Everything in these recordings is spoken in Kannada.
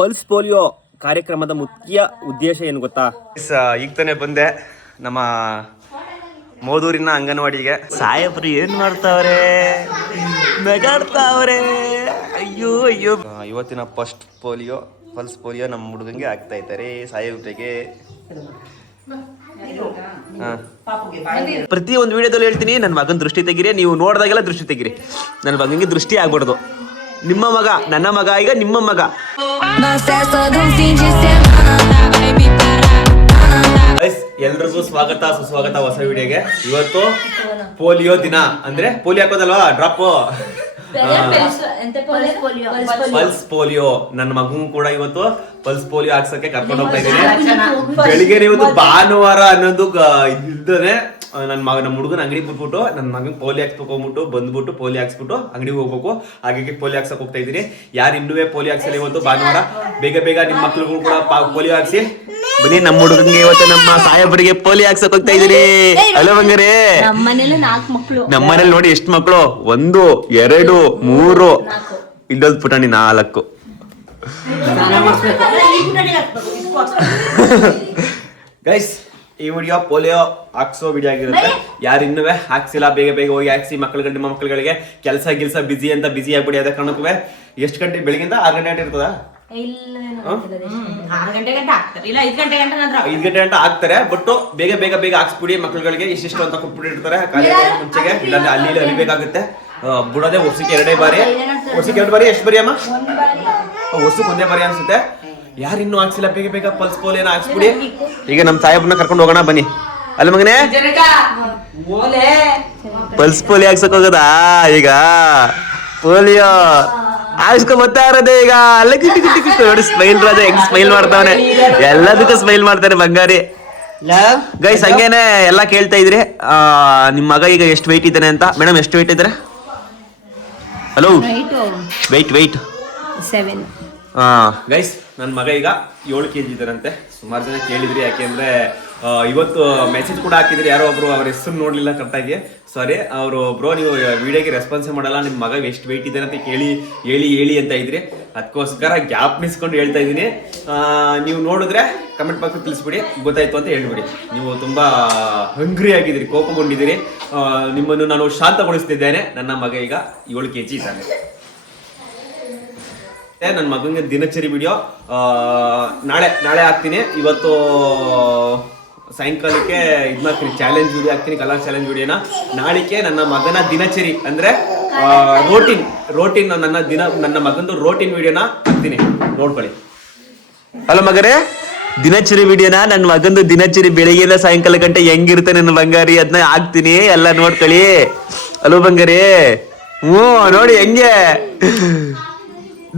ಪಲ್ಸ್ ಪೋಲಿಯೋ ಕಾರ್ಯಕ್ರಮದ ಮುಖ್ಯ ಉದ್ದೇಶ ಏನು ಗೊತ್ತಾ? ಈಗ ತಾನೇ ಬಂದೆ ನಮ್ಮ ಮೋದೂರಿನ ಅಂಗನವಾಡಿಗೆ. ಸಾಹೇಬ್ರು ಏನ್ ಮಾಡ್ತಾವ್ರೆ, ನಗಾಡ್ತಾವ್ರೆ. ಅಯ್ಯೋ ಅಯ್ಯೋ. ಇವತ್ತಿನ ಫಸ್ಟ್ ಪಲ್ಸ್ ಪೋಲಿಯೋ ನಮ್ಮ ಹುಡುಗಂಗೆ ಆಗ್ತಾ ಇದ್ದಾರೆ ಸಾಹೇಬ್ರಿಗೆ. ಪ್ರತಿ ಒಂದು ವಿಡಿಯೋದಲ್ಲಿ ಹೇಳ್ತೀನಿ, ನನ್ನ ಮಗನ ದೃಷ್ಟಿ ತೆಗಿರಿ, ನೀವು ನೋಡಿದಾಗೆಲ್ಲ ದೃಷ್ಟಿ ತೆಗಿರಿ. ನನ್ನ ಮಗನಿಗೆ ದೃಷ್ಟಿ ಆಗ್ಬಾರ್ದು. ನಿಮ್ಮ ಮಗ ನನ್ನ ಮಗ, ಈಗ ನಿಮ್ಮ ಮಗ. ಎಲ್ರಿಗೂ ಸ್ವಾಗತ ಸುಸ್ವಾಗತ ಹೊಸ ವಿಡಿಯೋಗೆ. ಇವತ್ತು ಪೋಲಿಯೋ ದಿನ, ಅಂದ್ರೆ ಪೋಲಿಯೋ ಹಾಕೋದಲ್ವಾ, ಡ್ರಾಪ್ ಪಲ್ಸ್ ಪೋಲಿಯೋ. ನನ್ನ ಮಗನ್ ಕೂಡ ಇವತ್ತು ಪಲ್ಸ್ ಪೋಲಿಯೋ ಹಾಕ್ಸಕ್ಕೆ ಕರ್ಕೊಂಡು ಹೋಗ್ತಾ ಇದ್ದೀನಿ. ಬೆಳಿಗ್ಗೆ ಇವತ್ತು ಭಾನುವಾರ ಅನ್ನೋದು ಇದ್ದಾನೆ. ನಮ್ಮ ಹುಡುಗನ ಅಂಗಡಿ ಬಿಟ್ಬಿಟ್ಟು ನನ್ನ ಮಗನ್ ಪೋಲಿಯೋ ಹಾಕ್ಸ್ಬೇಕು ಹೋಗ್ಬಿಟ್ಟು ಬಂದ್ಬಿಟ್ಟು ಪೋಲಿಯೋ ಹಾಕ್ಸ್ಬಿಟ್ಟು ಅಂಗಡಿಗೆ ಹೋಗ್ಬೇಕು. ಹಾಗಾಗಿ ಪೋಲಿಯೋ ಹಾಕ್ಸಕ್ ಹೋಗ್ತಾ ಇದ್ದೀನಿ. ಯಾರು ಇನ್ನೂ ಪೋಲಿಯೋ ಹಾಕ್ಸಲ್ಲ ಇವತ್ತು ಭಾನುವಾರ, ಬೇಗ ಬೇಗ ನಿಮ್ಮ ಮಕ್ಳಿಗೂ ಕೂಡ ಪೋಲಿಯೋ ಹಾಕ್ಸಿ ಬನ್ನಿ. ನಮ್ಮ ಹುಡುಗಂಗೆ ಇವತ್ತು ನಮ್ಮ ಸಾಹೇಬರಿಗೆ ಪೋಲಿಯೋ ಹಾಕ್ಸಕ್ ಹೋಗ್ತಾ ಇದೀನಿ. ಅಲೋ ಬಂಗಾರೆ, ನಮ್ಮನೇಲಿ ನೋಡಿ ಎಷ್ಟು ಮಕ್ಕಳು, 1 2 3 ಇಲ್ಲೊಂದು ಪುಟಾಣಿ 4. ಗೈಸ್, ಈ ವಿಡಿಯೋ ಪೋಲಿಯೋ ಹಾಕ್ಸೋ ವಿಡಿಯೋ ಆಗಿರುತ್ತೆ. ಯಾರು ಇನ್ನೂ ಹಾಕ್ಸಿಲ್ಲ ಬೇಗ ಬೇಗ ಹೋಗಿ ಹಾಕ್ಸಿ. ನಿಮ್ಮ ಮಕ್ಕಳುಗಳಿಗೆ ಕೆಲಸ ಬಿಸಿ ಅಂತ ಬಿಸಿ ಆಗ್ಬಿಡಿ. ಅದ ಕಾರಣಕ್ಕೂ ಎಷ್ಟು ಗಂಟೆ ಬೆಳಗಿಂದ 6 ಗಂಟೆ ಇರ್ತದ, 5 ಗಂಟೆ ಗಂಟೆ ಹಾಕ್ತಾರೆ. ಬಟ್ ಬೇಗ ಬೇಗ ಬೇಗ ಹಾಕ್ಸ್ಬಿಡಿ ಮಕ್ಕಳುಗಳಿಗೆ. ಇಷ್ಟಿಷ್ಟು ಅಂತ ಕೊಟ್ಬಿಟ್ಟಿರ್ತಾರೆ ಕಾಲೇಜ್ ಮುಂಚೆಗೆ, ಇಲ್ಲಾಂದ್ರೆ ಅಲ್ಲಿ ಅಲಿಬೇಕಾಗುತ್ತೆ. ಬಿಡೋದೆ ವರ್ಷಕ್ಕೆ 2 ಬಾರಿ. ವರ್ಷಕ್ಕೆ 2 ಬಾರಿ ಎಷ್ಟು ಬರಿ ಅಮ್ಮ? ವರ್ಷಕ್ಕೆ 1 ಬಾರಿ ಅನ್ಸುತ್ತೆ. ಯಾರು ಇನ್ನೂ ಹಾಕ್ಸಿಲ್ಲ ಬೇಗ ಬೇಗ ಪಲ್ಸ್ ಪೋಲಿಯೋನ ಹಾಕ್ಸ್ಬಿಡಿ. ಈಗ ನಮ್ಮ ಸಾಹೇಬ್ರನ್ನ ಕರ್ಕೊಂಡು ಹೋಗೋಣ ಬನ್ನಿ. ಅಲ್ಲ ಮಗನೇ, ಪಲ್ಸ್ ಪೋಲಿಯೋ ಹಾಕ್ಸಕ್ ಹೋಗದಾ? ಈಗ ಪೋಲಿಯೋ ಹಾಕ್ಸ್ಕೊಂಡ್ ಬರ್ತಾ ಇರೋದೇ. ಈಗ ಅಲ್ಲ ಕಿಟ್ಟಿ ಕಿಟ್ಟಿ ಕಿಟ್ಟಿ ನೋಡಿ, ಸ್ಮೈಲ್ ರಾಜ ಹೆಂಗ್ ಸ್ಮೈಲ್ ಮಾಡ್ತಾವನೆ. ಎಲ್ಲದಕ್ಕೂ ಸ್ಮೈಲ್ ಮಾಡ್ತಾನೆ ಬಂಗಾರಿ. ಗೈಸ್, ಹಂಗೇನೆ ಎಲ್ಲಾ ಕೇಳ್ತಾ ಇದ್ರಿ ನಿಮ್ ಮಗ ಈಗ ಎಷ್ಟು ವೆಯ್ಟ್ ಇದ್ದಾನೆ ಅಂತ. ಮೇಡಮ್, ಎಷ್ಟು ವೆಯ್ಟ್ ಇದ್ದಾರೆ? Hello, weight 7. ಗೈಸ್, ನನ್ನ ಮಗ ಈಗ 7 kg ಇದ್ದಾರಂತೆ. ಸುಮಾರು ಜನ ಕೇಳಿದ್ರಿ, ಯಾಕೆಂದ್ರೆ ಇವತ್ತು ಮೆಸೇಜ್ ಕೂಡ ಹಾಕಿದ್ರಿ. ಯಾರೋ ಒಬ್ರು ಅವ್ರ ಹೆಸರು ನೋಡ್ಲಿಲ್ಲ ಕರೆಕ್ಟಾಗಿ, ಸಾರಿ. ಅವರು ಬ್ರೋ ನೀವು ವಿಡಿಯೋಗೆ ರೆಸ್ಪಾನ್ಸೇ ಮಾಡಲ್ಲ, ನಿಮ್ಮ ಮಗ ಎಷ್ಟು ವೆಯ್ಟ್ ಇದ್ದಾರೆ ಅಂತ ಹೇಳಿ ಅಂತ ಇದ್ರಿ. ಅದಕ್ಕೋಸ್ಕರ ಗ್ಯಾಪ್ ನಿಸ್ಕೊಂಡು ಹೇಳ್ತಾ ಇದ್ದೀನಿ. ನೀವು ನೋಡಿದ್ರೆ ಕಮೆಂಟ್ ಬಾಕ್ಸ್ ತಿಳಿಸ್ಬಿಡಿ, ಗೊತ್ತಾಯ್ತು ಅಂತ ಹೇಳ್ಬಿಡಿ. ನೀವು ತುಂಬಾ ಹಂಗ್ರಿ ಆಗಿದ್ದೀರಿ, ಕೋಪಗೊಂಡಿದ್ದೀರಿ. ನಿಮ್ಮನ್ನು ನಾನು ಶಾಂತಗೊಳಿಸ್ತಿದ್ದೇನೆ. ನನ್ನ ಮಗ ಈಗ 7 kg ಇದ್ದಾನೆ. ನನ್ನ ಮಗನಿಗೆ ದಿನಚರಿ ವಿಡಿಯೋ ನಾಳೆ ಹಾಕ್ತೀನಿ. ಇವತ್ತು ಸಾಯಂಕಾಲಕ್ಕೆ ಇದು ಮಾಡ್ತೀನಿ, ಚಾಲೆಂಜ್ ವಿಡಿಯೋ ಹಾಕ್ತೀನಿ, ಕಲರ್ ಚಾಲೆಂಜ್ ವಿಡಿಯೋನ. ನಾಳಿಕೆ ನನ್ನ ಮಗನ ದಿನಚರಿ ಅಂದ್ರೆ ರೋಟೀನ್ ನನ್ನ ಮಗಂದು ರೋಟೀನ್ ವಿಡಿಯೋನ ಹಾಕ್ತೀನಿ, ನೋಡ್ಕೊಳ್ಳಿ. ಹಲೋ ಮಗರೇ, ದಿನಚರಿ ವಿಡಿಯೋನ, ನನ್ನ ಮಗಂದು ದಿನಚರಿ ಬೆಳಿಗ್ಗೆಯಿಂದ ಸಾಯಂಕಾಲ ಗಂಟೆ ಹೆಂಗಿರುತ್ತೆ ನನ್ನ ಬಂಗಾರಿ, ಅದನ್ನ ಹಾಕ್ತೀನಿ, ಎಲ್ಲ ನೋಡ್ಕೊಳ್ಳಿ. ಹಲೋ ಬಂಗಾರಿ, ನೋಡಿ ಹೆಂಗೆ.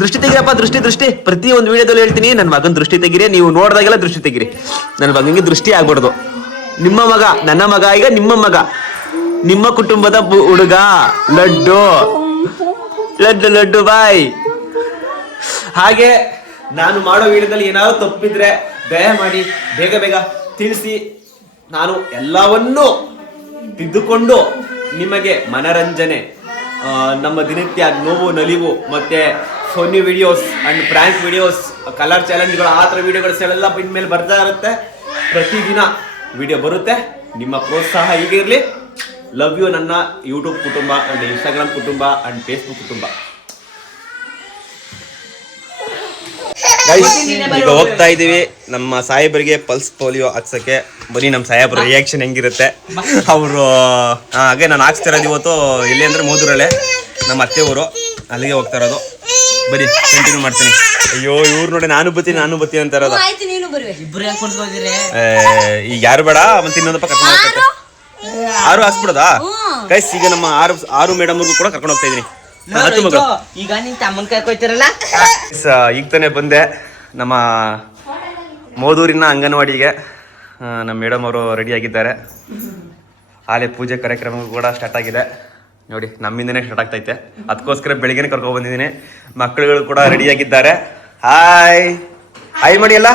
ದೃಷ್ಟಿ ತೆಗಿರಪ್ಪ, ದೃಷ್ಟಿ ಪ್ರತಿ ಒಂದು ವಿಡಿಯೋದಲ್ಲಿ ಹೇಳ್ತೀನಿ. ನನ್ನ ಮಗನ ದೃಷ್ಟಿ ತೆಗಿರಿ, ನೀವು ನೋಡಿದಾಗೆಲ್ಲ ದೃಷ್ಟಿ ತೆಗಿರಿ. ನನ್ನ ಮಗನಿಗೆ ದೃಷ್ಟಿ ಆಗ್ಬಾರ್ದು. ನಿಮ್ಮ ಮಗ ನನ್ನ ಮಗ, ಈಗ ನಿಮ್ಮ ಮಗ, ನಿಮ್ಮ ಕುಟುಂಬದ ಹುಡುಗ. ಲಡ್ಡು ಬಾಯ್. ಹಾಗೆ ನಾನು ಮಾಡೋ ವಿಡಿಯೋದಲ್ಲಿ ಏನಾದ್ರು ತಪ್ಪಿದ್ರೆ ದಯಮಾಡಿ ಬೇಗ ಬೇಗ ತಿಳಿಸಿ. ನಾನು ಎಲ್ಲವನ್ನೂ ತಿದ್ದುಕೊಂಡು ನಿಮಗೆ ಮನರಂಜನೆ, ನಮ್ಮ ದಿನನಿತ್ಯ ನೋವು ನಲಿವು, ಮತ್ತೆ funny videos and prank videos, colour ಚಾಲೆಂಜ್ಗಳು, ಆ ಥರ ವಿಡಿಯೋಗಳೆಲ್ಲ ಇನ್ಮೇಲೆ ಬರ್ತಾ ಇರುತ್ತೆ. ಪ್ರತಿದಿನ ವಿಡಿಯೋ ಬರುತ್ತೆ. ನಿಮ್ಮ ಪ್ರೋತ್ಸಾಹ ಹೀಗಿರಲಿ. ಲವ್ ಯು ನನ್ನ ಯೂಟ್ಯೂಬ್ ಕುಟುಂಬ ಅಂಡ್ ಇನ್ಸ್ಟಾಗ್ರಾಮ್ ಕುಟುಂಬ ಅಂಡ್ ಫೇಸ್ಬುಕ್ ಕುಟುಂಬ. ಈಗ ಹೋಗ್ತಾ ಇದೀವಿ ನಮ್ಮ ಸಾಹೇಬರಿಗೆ ಪಲ್ಸ್ ಪೋಲಿಯೋ ಹಾಕ್ಸಕ್ಕೆ. ಬನ್ನಿ, ನಮ್ಮ ಸಾಹೇಬ್ರ ರಿಯಾಕ್ಷನ್ ಹೆಂಗಿರುತ್ತೆ. ಅವರು ಹಾಗೆ ನಾನು ಹಾಕ್ಸ್ತಿರೋದು ಇವತ್ತು ಎಲ್ಲಿ ಅಂದ್ರೆ ಮೋದೂರಲ್ಲೇ, ನಮ್ಮ ಅತ್ತೆ ಊರು, ಅಲ್ಲಿಗೆ ಹೋಗ್ತಾ ಇರೋದು. ಬರೀ ಕಂಟಿನ್ಯೂ ಮಾಡ್ತೀನಿ. ಅಯ್ಯೋ, ಇವ್ರು ನೋಡಿ ನಾನು ಬತ್ತೀನಿ ಅಂತ ಇರೋದು. ಈಗ ಯಾರು ಬೇಡ, ಮತ್ತೆ ಇನ್ನೊಂದಪ್ಪ ಕರ್ಕೊಂಡು ಹೋಗ್ತೈತೆ. 6 ಹಾಕ್ಸ್ಬಿಡೋದಾ ಗೈಸ್? ಈಗ ನಮ್ಮ 6 ಮೇಡಮ್ಗೂ ಕೂಡ ಕರ್ಕೊಂಡು ಹೋಗ್ತಾ ಇದೀನಿ. ಈಗ ನಿನ್ ತಮ್ಮನ್ ಕರ್ಕೊಯ್ತಿರಲ್ಲ. ಈಗ ತಾನೇ ಬಂದೆ ನಮ್ಮ ಮೋದೂರಿನ ಅಂಗನವಾಡಿಗೆ. ನಮ್ಮ ಮೇಡಮ್ ಅವರು ರೆಡಿ ಆಗಿದ್ದಾರೆ. ಆಲೆ ಪೂಜೆ ಕಾರ್ಯಕ್ರಮ ಕೂಡ ಸ್ಟಾರ್ಟ್ ಆಗಿದೆ ನೋಡಿ, ನಮ್ಮಿಂದನೇ ಸ್ಟಾರ್ಟ್ ಆಗ್ತೈತೆ. ಅದಕ್ಕೋಸ್ಕರ ಬೆಳಿಗ್ಗೆನೆ ಕರ್ಕೊಂಡು ಬಂದಿದ್ದೀನಿ. ಮಕ್ಕಳುಗಳು ಕೂಡ ರೆಡಿ ಆಗಿದ್ದಾರೆ. ಹಾಯ್ ಮಾಡಿ ಅಲ್ಲ.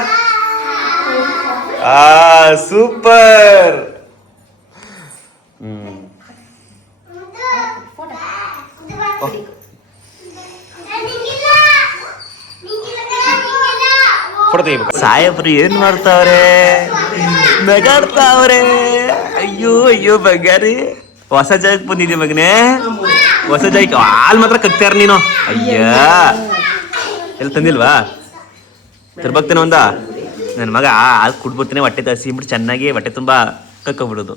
ಸೂಪರ್. ಫೋಟೋ ತೆಗಿಬೇಕು. ಸಾಹೇಬ್ರು ಏನ್ ಮಾಡ್ತಾವ್ರೆ, ನಗಾಡ್ತಾವ್ರೆ. ಅಯ್ಯೋ ಅಯ್ಯೋ ಬಂಗಾರಿ, ಹೊಸ ಜಾಗಕ್ಕೆ ಬಂದಿದ್ದೆ ಮಗನೇ, ಹೊಸ ಜಾಗಕ್ಕೆ. ಹಾಲ್ ಮಾತ್ರ ಕಕ್ತಾರ ನೀನು. ಅಯ್ಯ ಎಲ್ಲಿ ತಂದಿಲ್ವಾ? ತರ್ಬಕ್ತೇನೆ ಒಂದ. ನನ್ನ ಮಗ ಹಾಲು ಕುಡ್ಬಿಡ್ತೀನಿ, ಹೊಟ್ಟೆ ತರಿಸಿಬಿಟ್ಟು ಚೆನ್ನಾಗಿ ಹೊಟ್ಟೆ ತುಂಬ ಕಕ್ಕೊಬಿಡೋದು.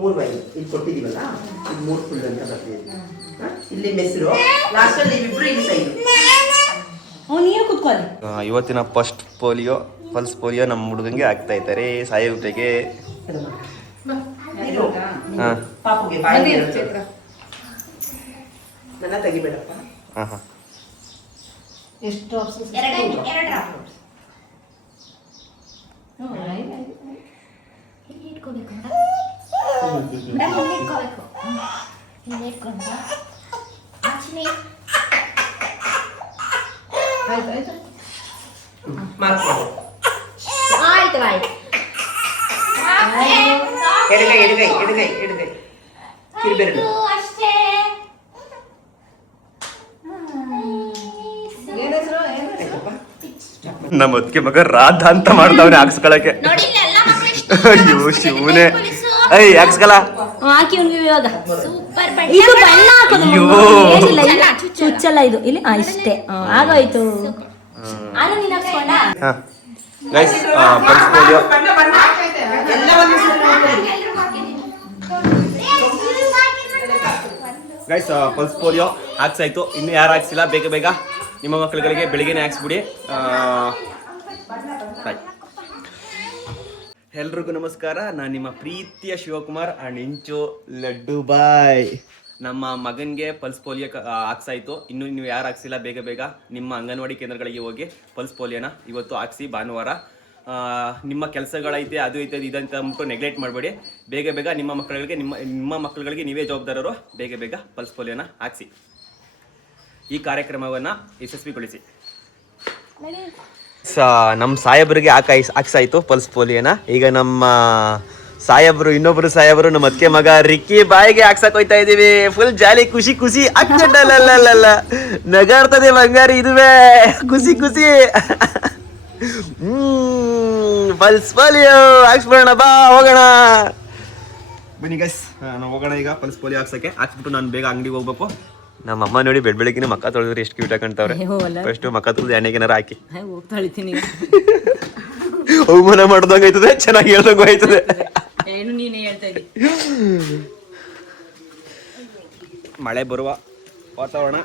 3 ಬೈ ಇಲ್ಲಿ ಕೊಟ್ಟಿದ್ದೀವಲ್ಲ, ಇದು 3 ಫುಲ್ ಅಂತ ಬರ್ತೀವಿ. ಇಲ್ಲಿ ಮೆಸರು ಲಾಸ್ಟಲ್ಲಿ ಇಬ್ರು ಇಲ್ಲಿ ಸೈಡು. ನೀರು ಕುತ್ಕೊಳ್ಳಿ. ಇವತ್ತಿನ ಫಸ್ಟ್ ಪೋಲಿಯೋ, ಪಲ್ಸ್ ಪೋಲಿಯೋ ನಮ್ಮ ಹುಡುಗಂಗೆ ಆಗ್ತಾ ಇದ್ದಾರೆ ಸಾಹೇಬ್ರಿಗೆ. ಪಾಪುಗೆ ಬಾಯಿ ನನ್ನ ತೆಗಿಬೇಡಪ್ಪ. ಎಷ್ಟು ಎಡಗೈ ಕಿರಿಬೆರಳು. ನಮ್ಮ ಅದಕ್ಕೆ ಮಗ ರಾಧ ಅಂತ ಮಾಡ್ತಾವ್ರೆ ಹಾಕ್ಸ್ಕೊಳಕ್ಕೆ. ಅಯ್ಯೋ ಶಿವನೇ, ಅಯ್ಯ ಹಾಕ್ಸ್ಕಲ್ಲ. ಹಾಕಿ ಇವಾಗ ಇದು ಬಣ್ಣ ಹಾಕೋದು. ಏನಿಲ್ಲ, ಇಲ್ಲ ಚುಚ್ಚಲ್ಲ ಇದು. ಇಲ್ಲಿ ಇಷ್ಟೇ ಆಗೋಯ್ತು. Guys pulse polio guys pulse polio ಹಾಕ್ಸಾಯ್ತು. ಇನ್ನು ಯಾರು ಹಾಕ್ಸಿಲ್ಲ ಬೇಗ ಬೇಗ ನಿಮ್ಮ ಮಕ್ಕಳುಗಳಿಗೆ ಬೆಳಿಗ್ಗೆನೆ ಹಾಕ್ಸ್ಬಿಡಿ. ಎಲ್ರಿಗೂ ನಮಸ್ಕಾರ. ನಾನು ನಿಮ್ಮ ಪ್ರೀತಿಯ ಶಿವಕುಮಾರ್ ಅಂಡ್ ಇಂಚು ಲಡ್ಡು ಬಾಯ್. ನಮ್ಮ ಮಗನಿಗೆ ಪಲ್ಸ್ ಪೋಲಿಯೋ ಹಾಕ್ಸಾಯ್ತು. ಇನ್ನು ನೀವು ಯಾರು ಹಾಕ್ಸಿಲ್ಲ ಬೇಗ ಬೇಗ ನಿಮ್ಮ ಅಂಗನವಾಡಿ ಕೇಂದ್ರಗಳಿಗೆ ಹೋಗಿ ಪಲ್ಸ್ ಪೋಲಿಯೋನ ಇವತ್ತು ಹಾಕ್ಸಿ. ಭಾನುವಾರ ನಿಮ್ಮ ಕೆಲಸಗಳೈತೆ, ಅದು ಐತೆ ಇದಂತ ಅಂದ್ಬಿಟ್ಟು ನೆಗ್ಲೆಕ್ಟ್ ಮಾಡಬೇಡಿ. ಬೇಗ ಬೇಗ ನಿಮ್ಮ ಮಕ್ಕಳುಗಳಿಗೆ ನೀವೇ ಜವಾಬ್ದಾರರು. ಬೇಗ ಬೇಗ ಪಲ್ಸ್ ಪೋಲಿಯೋನ ಹಾಕ್ಸಿ. ಈ ಕಾರ್ಯಕ್ರಮವನ್ನು ಯಶಸ್ವಿಗೊಳಿಸಿ. ನಮ್ಮ ಸಾಹೇಬರಿಗೆ ಹಾಕ್ಸಾಯ್ತು ಪಲ್ಸ್ ಪೋಲಿಯೋನ. ಈಗ ನಮ್ಮ ಸಾಹೇಬರು, ಇನ್ನೊಬ್ರು ಸಾಹೇಬರು, ನಮ್ಮ ಅದಕ್ಕೆ ಮಗ ರಿಕ್ಕಿ ಬಾಯಿಗೆ ಹಾಕ್ಸಕ್ ಹೋಯ್ತಾ ಇದೀವಿ. ಫುಲ್ ಜಾಲಿ, ಖುಷಿ ಖುಷಿ. ಅಕ್ಕಡಲ್ಲ ನಗಾಡ್ತದೆ ಬಂಗಾರಿ, ಇದುವೇ ಖುಷಿ ಖುಷಿ. ಪಲ್ಸ್ ಪೋಲಿಯೋ ಹಾಕ್ಸ್ಬಿಡೋಣ, ಬಾ ಹೋಗೋಣ. ಬನ್ನಿ ಗೈಸ್, ನಾವು ಹೋಗೋಣ ಈಗ ಪಲ್ಸ್ ಪೋಲಿಯೋ ಹಾಕ್ಸಕ್ಕೆ. ಹಾಕ್ಸ್ಬಿಟ್ಟು ನಾನು ಬೇಗ ಅಂಗಡಿಗೆ ಹೋಗ್ಬೇಕು. ನಮ್ಮ ಅಮ್ಮ ನೋಡಿ ಬೆಳಗ್ಗೆ ಮಕ್ಕ ತೊಳೆದ್ರೆ ಎಷ್ಟು ಕ್ಯೂಟ್ ಹಾಕೊಂತವ್ರೆ. ಫಸ್ಟ್ ಮಕ್ಕ ತೊಳೆದು ಎಣ್ಣೆಗೇನಾರ ಹಾಕಿ ತೊಳಿತೀನಿ. ಅವಮಾನ ಮಾಡ್ದಂಗ ಆಯ್ತದೆ, ಚೆನ್ನಾಗಿ ಹೇಳ್ದಂಗ ಆಯ್ತದೆ. ಏನು ನೀನೇ ಹೇಳ್ತಾ ಇದ್ದಿ. ಮಳೆ ಬರುವ ವಾತಾವರಣ.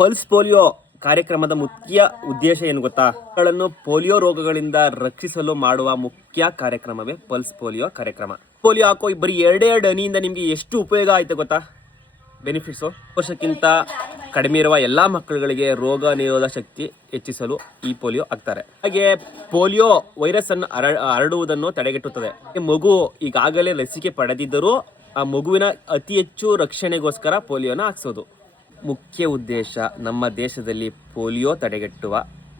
ಪಲ್ಸ್ ಪೋಲಿಯೋ ಕಾರ್ಯಕ್ರಮದ ಮುಖ್ಯ ಉದ್ದೇಶ ಏನು ಗೊತ್ತಾ? ಮಕ್ಕಳನ್ನು ಪೋಲಿಯೋ ರೋಗಗಳಿಂದ ರಕ್ಷಿಸಲು ಮಾಡುವ ಮುಖ್ಯ ಕಾರ್ಯಕ್ರಮವೇ ಪಲ್ಸ್ ಪೋಲಿಯೋ ಕಾರ್ಯಕ್ರಮ. ಪೋಲಿಯೋ ಹಾಕೋ ಬರೀ 2 ಹನಿಯಿಂದ ನಿಮಗೆ ಎಷ್ಟು ಉಪಯೋಗ ಆಯ್ತು ಗೊತ್ತಾ? ಬೆನಿಫಿಟ್ಸು. ವರ್ಷಕ್ಕಿಂತ ಕಡಿಮೆ ಇರುವ ಎಲ್ಲ ಮಕ್ಕಳುಗಳಿಗೆ ರೋಗ ನಿರೋಧಕ ಶಕ್ತಿ ಹೆಚ್ಚಿಸಲು ಈ ಪೋಲಿಯೋ ಹಾಕ್ತಾರೆ. ಹಾಗೆ ಪೋಲಿಯೋ ವೈರಸ್ ಅನ್ನು ಹರಡುವುದನ್ನು ತಡೆಗಟ್ಟುತ್ತದೆ. ಮಗು ಈಗಾಗಲೇ ಲಸಿಕೆ ಪಡೆದಿದ್ದರೂ ಆ ಮಗುವಿನ ಅತಿ ಹೆಚ್ಚು ರಕ್ಷಣೆಗೋಸ್ಕರ ಪೋಲಿಯೋನ ಹಾಕ್ಸೋದು. ಮುಖ್ಯ ಉದ್ದೇಶ ನಮ್ಮ ದೇಶದಲ್ಲಿ ಪೋಲಿಯೋ ತಡೆಗಟ್ಟುವ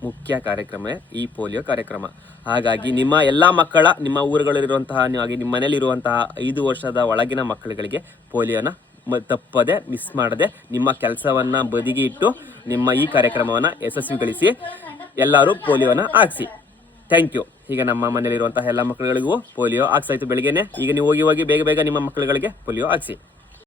ಮುಖ್ಯ ಕಾರ್ಯಕ್ರಮವೇ ಈ ಪೋಲಿಯೋ ಕಾರ್ಯಕ್ರಮ. ಹಾಗಾಗಿ ನಿಮ್ಮ ಎಲ್ಲ ಮಕ್ಕಳ, ನಿಮ್ಮ ಊರುಗಳಲ್ಲಿರುವಂತಹ, ನಿಮ್ಮ ಮನೆಯಲ್ಲಿರುವಂತಹ 5 ವರ್ಷದ ಒಳಗಿನ ಮಕ್ಕಳುಗಳಿಗೆ ಪೋಲಿಯೋನ ತಪ್ಪದೆ, ಮಿಸ್ ಮಾಡದೆ ನಿಮ್ಮ ಕೆಲಸವನ್ನು ಬದಿಗೆ ಇಟ್ಟು ನಿಮ್ಮ ಈ ಕಾರ್ಯಕ್ರಮವನ್ನು ಯಶಸ್ವಿಗೊಳಿಸಿ. ಎಲ್ಲರೂ ಪೋಲಿಯೋನ ಹಾಕ್ಸಿ. Thank you. ಈಗ ನಮ್ಮ ಮನೆಯಲ್ಲಿರುವಂತಹ ಎಲ್ಲ ಮಕ್ಕಳುಗಳಿಗೂ ಪೋಲಿಯೋ ಹಾಕ್ಸಾಯ್ತು ಬೆಳಿಗ್ಗೆನೆ. ಈಗ ನೀವು ಹೋಗಿ ಬೇಗ ಬೇಗ ನಿಮ್ಮ ಮಕ್ಕಳುಗಳಿಗೆ ಪೋಲಿಯೋ ಹಾಕ್ಸಿ.